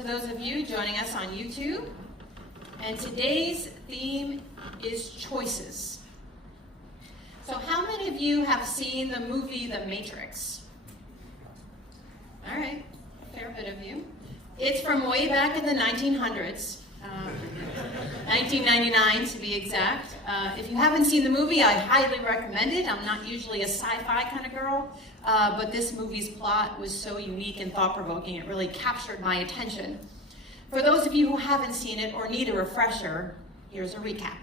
to those of you joining us on YouTube. And today's theme is choices. So how many of you have seen the movie The Matrix? All right, a fair bit of you. It's from way back in the 1900s, 1999 to be exact. If you haven't seen the movie, I highly recommend it. I'm not usually a sci-fi kind of girl, but this movie's plot was so unique and thought-provoking, it really captured my attention. For those of you who haven't seen it or need a refresher, here's a recap.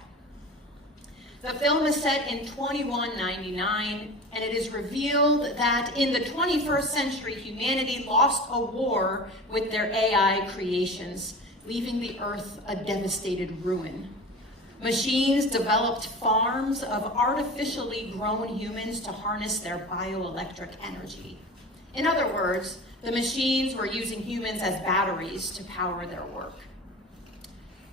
The film is set in 2199, and it is revealed that in the 21st century, humanity lost a war with their AI creations, leaving the Earth a devastated ruin. Machines developed farms of artificially grown humans to harness their bioelectric energy. In other words, the machines were using humans as batteries to power their work.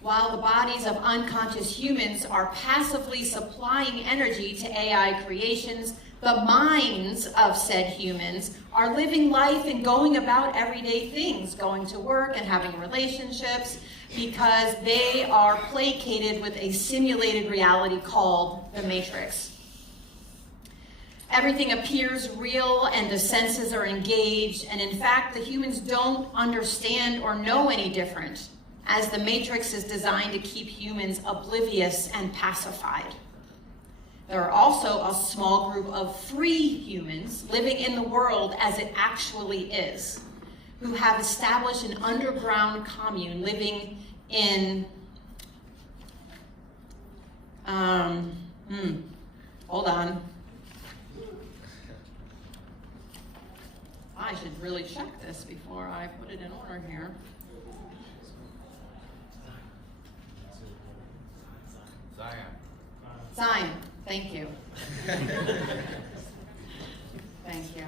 While the bodies of unconscious humans are passively supplying energy to AI creations, the minds of said humans are living life and going about everyday things, going to work and having relationships, because they are placated with a simulated reality called the Matrix. Everything appears real and the senses are engaged, and in fact, the humans don't understand or know any different, as the Matrix is designed to keep humans oblivious and pacified. There are also a small group of free humans living in the world as it actually is, who have established an underground commune living in, hold on. I should really check this before I put it in order here. Zion, thank you. Thank you.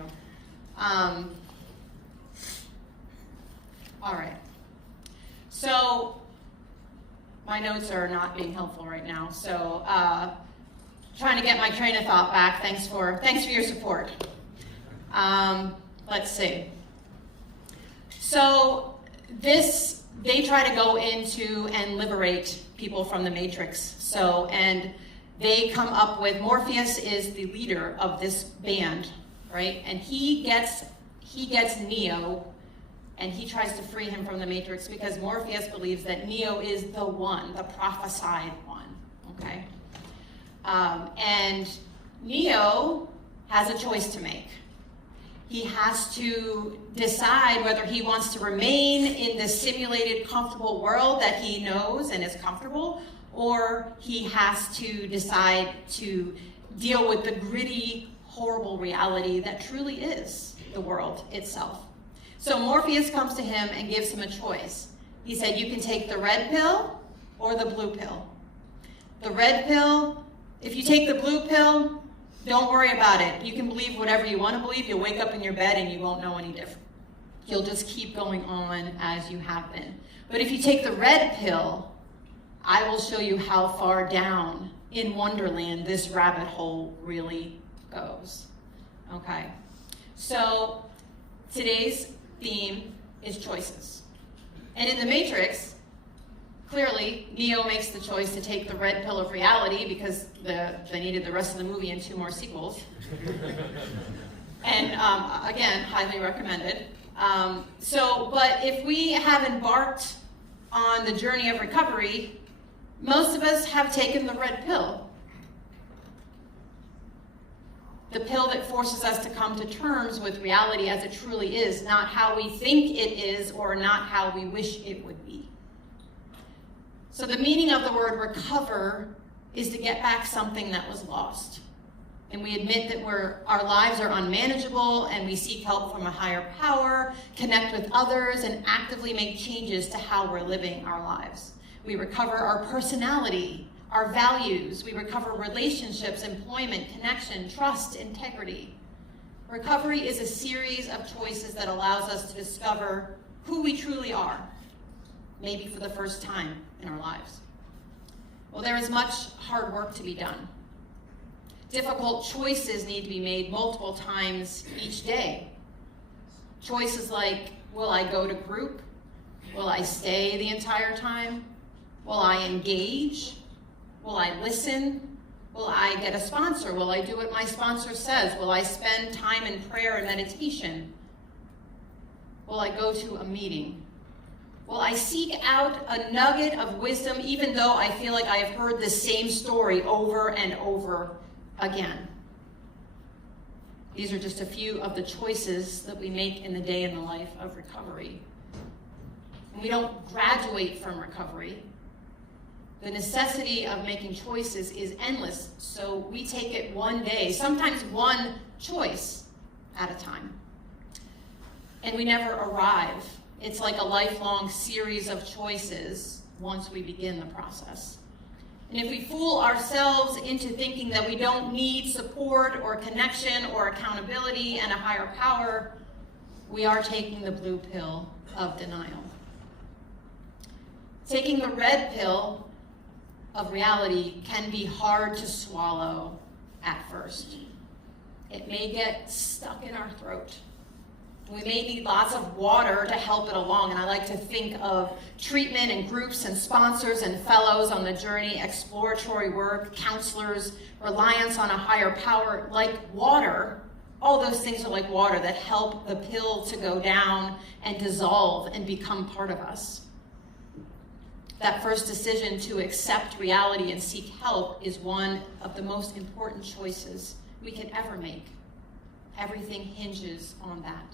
All right. So my notes are not being helpful right now. So trying to get my train of thought back. Thanks for your support. Let's see. So they try to go into and liberate people from the Matrix. And they come up with, Morpheus is the leader of this band, right? And he gets Neo, and he tries to free him from the Matrix because Morpheus believes that Neo is the one, the prophesied one, okay? And Neo has a choice to make. He has to decide whether he wants to remain in the simulated, comfortable world that he knows and is comfortable, or he has to decide to deal with the gritty, horrible reality that truly is the world itself. So Morpheus comes to him and gives him a choice. He said, you can take the red pill or the blue pill. The red pill, if you take the blue pill, don't worry about it. You can believe whatever you want to believe. You'll wake up in your bed and you won't know any different. You'll just keep going on as you have been. But if you take the red pill, I will show you how far down in Wonderland this rabbit hole really goes. Okay, so today's theme is choices. And in the Matrix, clearly, Neo makes the choice to take the red pill of reality because they needed the rest of the movie and 2 more sequels. And again, highly recommended. But if we have embarked on the journey of recovery, most of us have taken the red pill. The pill that forces us to come to terms with reality as it truly is, not how we think it is or not how we wish it would be. So the meaning of the word recover is to get back something that was lost. And we admit that our lives are unmanageable and we seek help from a higher power, connect with others, and actively make changes to how we're living our lives. We recover our personality, our values. We recover relationships, employment, connection, trust, integrity. Recovery is a series of choices that allows us to discover who we truly are, maybe for the first time in our lives. Well, there is much hard work to be done. Difficult choices need to be made multiple times each day. Choices like, will I go to group? Will I stay the entire time? Will I engage? Will I listen? Will I get a sponsor? Will I do what my sponsor says? Will I spend time in prayer and meditation? Will I go to a meeting? Will I seek out a nugget of wisdom even though I feel like I have heard the same story over and over again? These are just a few of the choices that we make in the day in the life of recovery. And we don't graduate from recovery. The necessity of making choices is endless, so we take it one day, sometimes one choice at a time. And we never arrive. It's like a lifelong series of choices once we begin the process. And if we fool ourselves into thinking that we don't need support or connection or accountability and a higher power, we are taking the blue pill of denial. Taking the red pill of reality can be hard to swallow at first. It may get stuck in our throat. We may need lots of water to help it along, and I like to think of treatment and groups and sponsors and fellows on the journey, exploratory work, counselors, reliance on a higher power, like water. All those things are like water that help the pill to go down and dissolve and become part of us. That first decision to accept reality and seek help is one of the most important choices we can ever make. Everything hinges on that.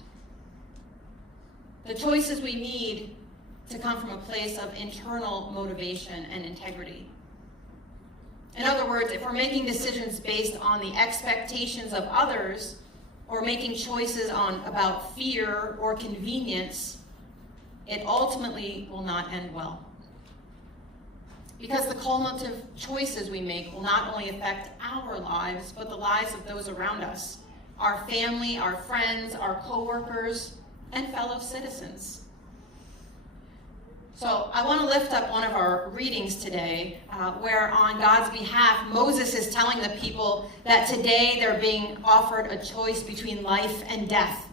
The choices we need to come from a place of internal motivation and integrity. In other words, if we're making decisions based on the expectations of others or making choices about fear or convenience, it ultimately will not end well. Because the cumulative choices we make will not only affect our lives, but the lives of those around us, our family, our friends, our coworkers, and fellow citizens. So I want to lift up one of our readings today, where on God's behalf, Moses is telling the people that today they're being offered a choice between life and death,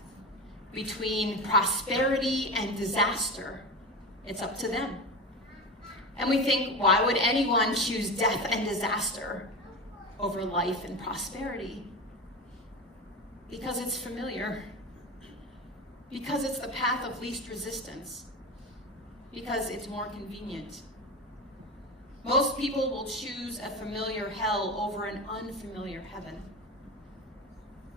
between prosperity and disaster. It's up to them. And we think, why would anyone choose death and disaster over life and prosperity? Because it's familiar. Because it's the path of least resistance. Because it's more convenient. Most people will choose a familiar hell over an unfamiliar heaven.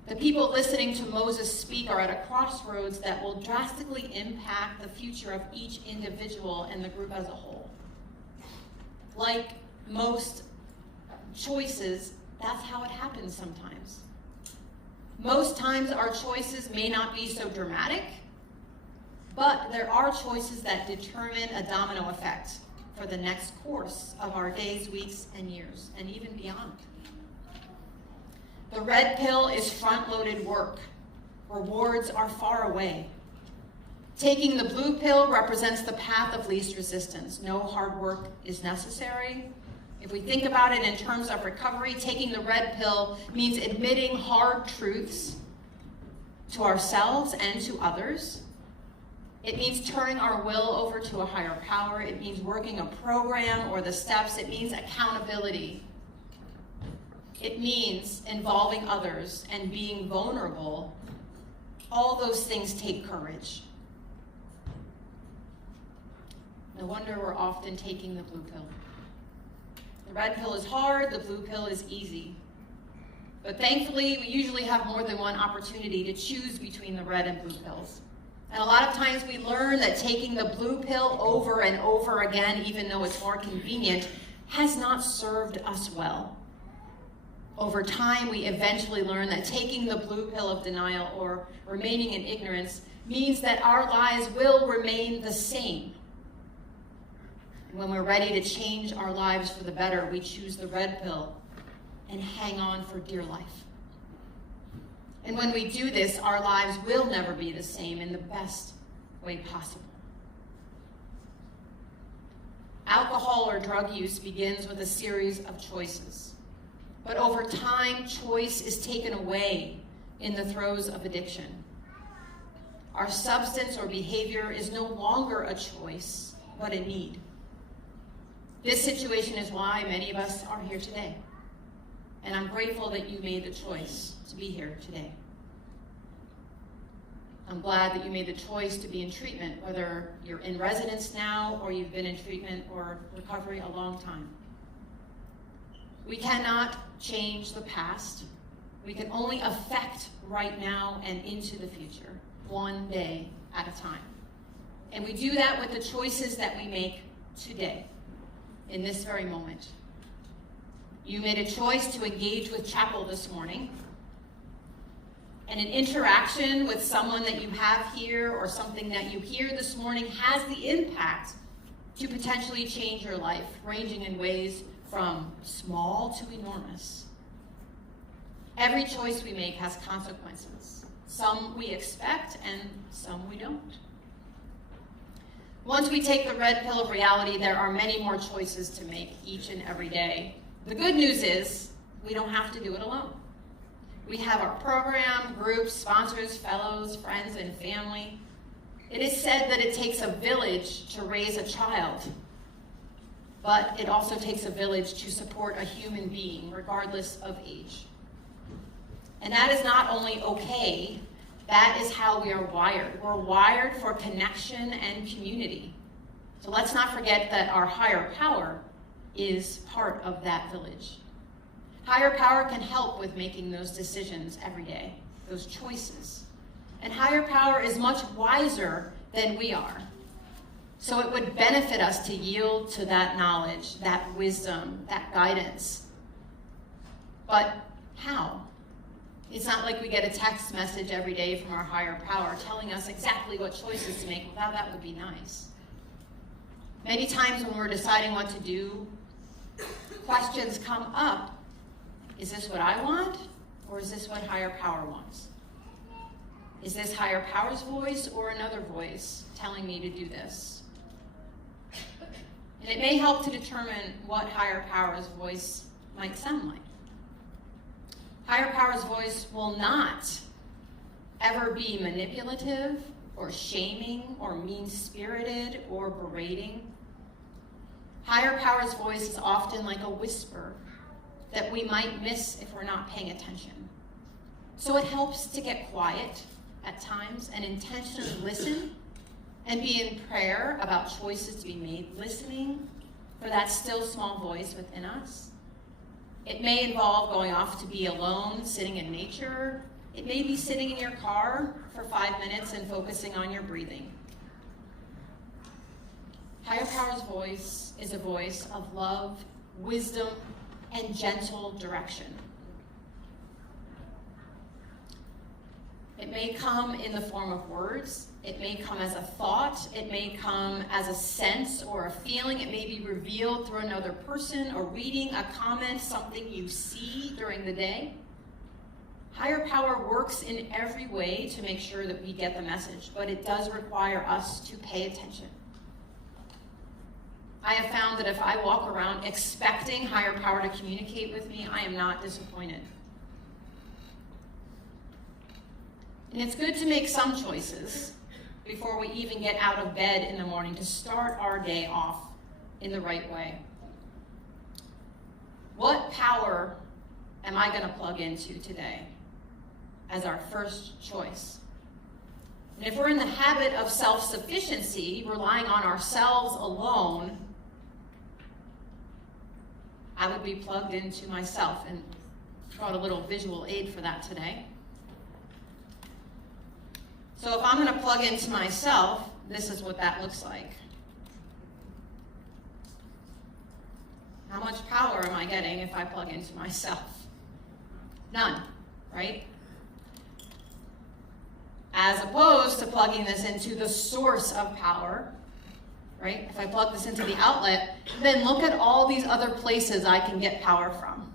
The people listening to Moses speak are at a crossroads that will drastically impact the future of each individual and the group as a whole. Like most choices, that's how it happens sometimes. Most times our choices may not be so dramatic, but there are choices that determine a domino effect for the next course of our days, weeks, and years, and even beyond. The red pill is front-loaded work. Rewards are far away. Taking the blue pill represents the path of least resistance. No hard work is necessary. If we think about it in terms of recovery, taking the red pill means admitting hard truths to ourselves and to others. It means turning our will over to a higher power. It means working a program or the steps. It means accountability. It means involving others and being vulnerable. All those things take courage. No wonder we're often taking the blue pill. The red pill is hard, the blue pill is easy. But thankfully, we usually have more than one opportunity to choose between the red and blue pills. And a lot of times we learn that taking the blue pill over and over again, even though it's more convenient, has not served us well. Over time, we eventually learn that taking the blue pill of denial or remaining in ignorance means that our lives will remain the same. When we're ready to change our lives for the better, we choose the red pill and hang on for dear life. And when we do this, our lives will never be the same in the best way possible. Alcohol or drug use begins with a series of choices. But over time, choice is taken away in the throes of addiction. Our substance or behavior is no longer a choice, but a need. This situation is why many of us are here today. And I'm grateful that you made the choice to be here today. I'm glad that you made the choice to be in treatment, whether you're in residence now or you've been in treatment or recovery a long time. We cannot change the past. We can only affect right now and into the future, one day at a time. And we do that with the choices that we make today, in this very moment. You made a choice to engage with chapel this morning. And an interaction with someone that you have here or something that you hear this morning has the impact to potentially change your life, ranging in ways from small to enormous. Every choice we make has consequences. Some we expect and some we don't. Once we take the red pill of reality, there are many more choices to make each and every day. The good news is we don't have to do it alone. We have our program, groups, sponsors, fellows, friends, and family. It is said that it takes a village to raise a child, but it also takes a village to support a human being, regardless of age. And that is not only okay, that is how we are wired. We're wired for connection and community. So let's not forget that our higher power is part of that village. Higher power can help with making those decisions every day, those choices. And higher power is much wiser than we are. So it would benefit us to yield to that knowledge, that wisdom, that guidance. But how? It's not like we get a text message every day from our higher power telling us exactly what choices to make. Well, that would be nice. Many times when we're deciding what to do, questions come up. Is this what I want, or is this what higher power wants? Is this higher power's voice or another voice telling me to do this? And it may help to determine what higher power's voice might sound like. Higher power's voice will not ever be manipulative or shaming or mean-spirited or berating. Higher power's voice is often like a whisper that we might miss if we're not paying attention. So it helps to get quiet at times and intentionally listen and be in prayer about choices to be made, listening for that still small voice within us. It may involve going off to be alone, sitting in nature. It may be sitting in your car for 5 minutes and focusing on your breathing. Higher power's voice is a voice of love, wisdom, and gentle direction. It may come in the form of words. It may come as a thought. It may come as a sense or a feeling. It may be revealed through another person or reading a comment, something you see during the day. Higher power works in every way to make sure that we get the message, but it does require us to pay attention. I have found that if I walk around expecting higher power to communicate with me, I am not disappointed. And it's good to make some choices before we even get out of bed in the morning to start our day off in the right way. What power am I going to plug into today as our first choice? And if we're in the habit of self-sufficiency, relying on ourselves alone, I would be plugged into myself, and brought a little visual aid for that today. So if I'm going to plug into myself, this is what that looks like. How much power am I getting if I plug into myself? None, right? As opposed to plugging this into the source of power, right? If I plug this into the outlet, then look at all these other places I can get power from.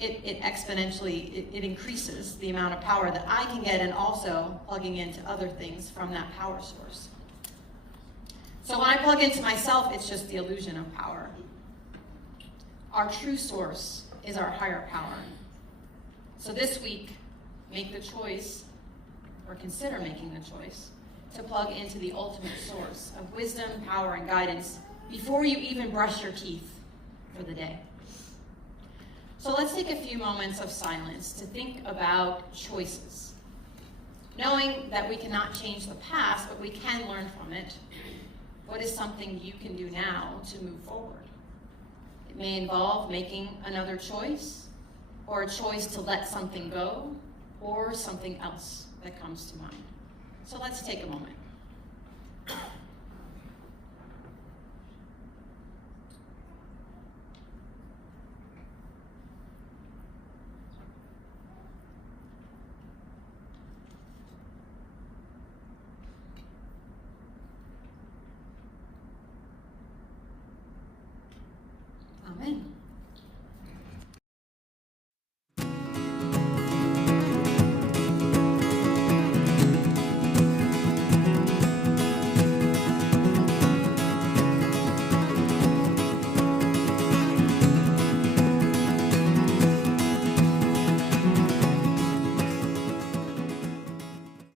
It exponentially, it increases the amount of power that I can get, and also plugging into other things from that power source. So when I plug into myself, it's just the illusion of power. Our true source is our higher power. So this week, make the choice or consider making the choice to plug into the ultimate source of wisdom, power, and guidance before you even brush your teeth for the day. So let's take a few moments of silence to think about choices. Knowing that we cannot change the past, but we can learn from it, what is something you can do now to move forward? It may involve making another choice, or a choice to let something go, or something else that comes to mind. So let's take a moment.